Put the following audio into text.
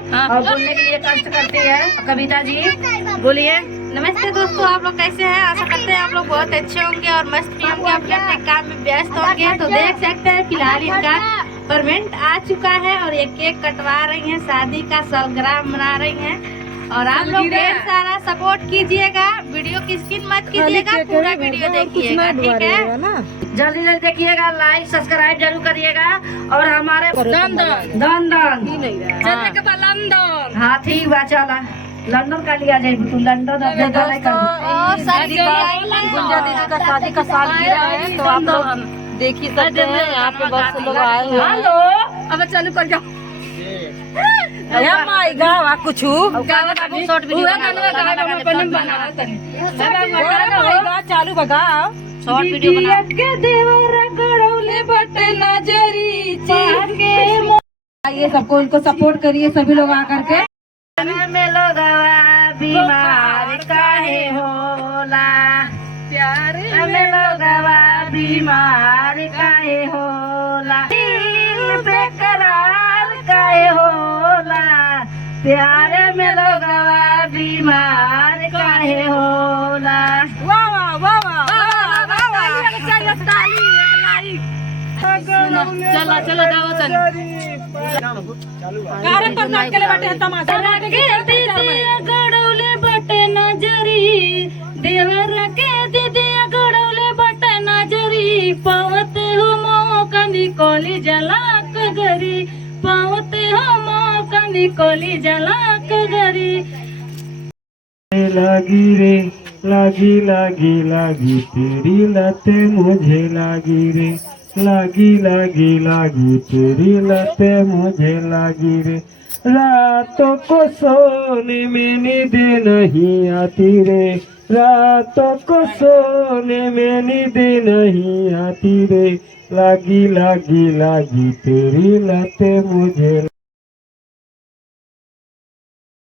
और बोलने के लिए कष्ट करती है। कविता जी बोलिए। नमस्ते दोस्तों, आप लोग कैसे हैं? आशा करते हैं आप लोग बहुत अच्छे होंगे और मस्त भी होंगे, अपने अपने काम में व्यस्त होंगे। तो देख सकते हैं फिलहाल इनका परमेंट आ चुका है और ये केक कटवा रही हैं, शादी का सालगिरह मना रही हैं। और आप लोग ढेर सारा सपोर्ट कीजिएगा, वीडियो की स्किप मत कीजिएगा, पूरा वीडियो देखिएगा, ठीक है? जल्दी जल्दी देखिएगा, लाइक सब्सक्राइब जरूर करिएगा। और हमारे लंदन हाँ ठीक बा, चला लंदन का लिया जाए। तू लंदन अपने गुंजा दीदी का शादी का सालगिरह है, तो आप लोग देख ही सकते हैं। यहाँ पे बहुत से लोग आए हैं। हेलो, अब चालू कर जाओ। कुछ चालू बगा शॉर्ट वीडियो बना के देवर गड़ौले बटे नजरी के। ये सबको उनको सपोर्ट करिए सभी लोग आकर के। में लोग बीमार काहे होला, प्यारे में लोग बीमार काहे होला, दिल बेकरार काहे होला, प्यारे में लोग बीमार काहे होला। वाह वाह वाह वाह चला चला दावा गड़ौले बटे नजरी, देवर के दीदी गड़ौले बटे नजरी, पावते हो मौका निकोली जलाक गरी, पावते हो मौका निकोली जलाक गरी। लागी रे लागी लागी लागी तेरी लते मुझे लागी रे, लागी लागी लागी तेरी लते मुझे लागी रे, रातों को सोने में नींद नहीं आती रे, रातों को सोने में नींद नहीं आती रे, लागी लागी लागी तेरी लते मुझे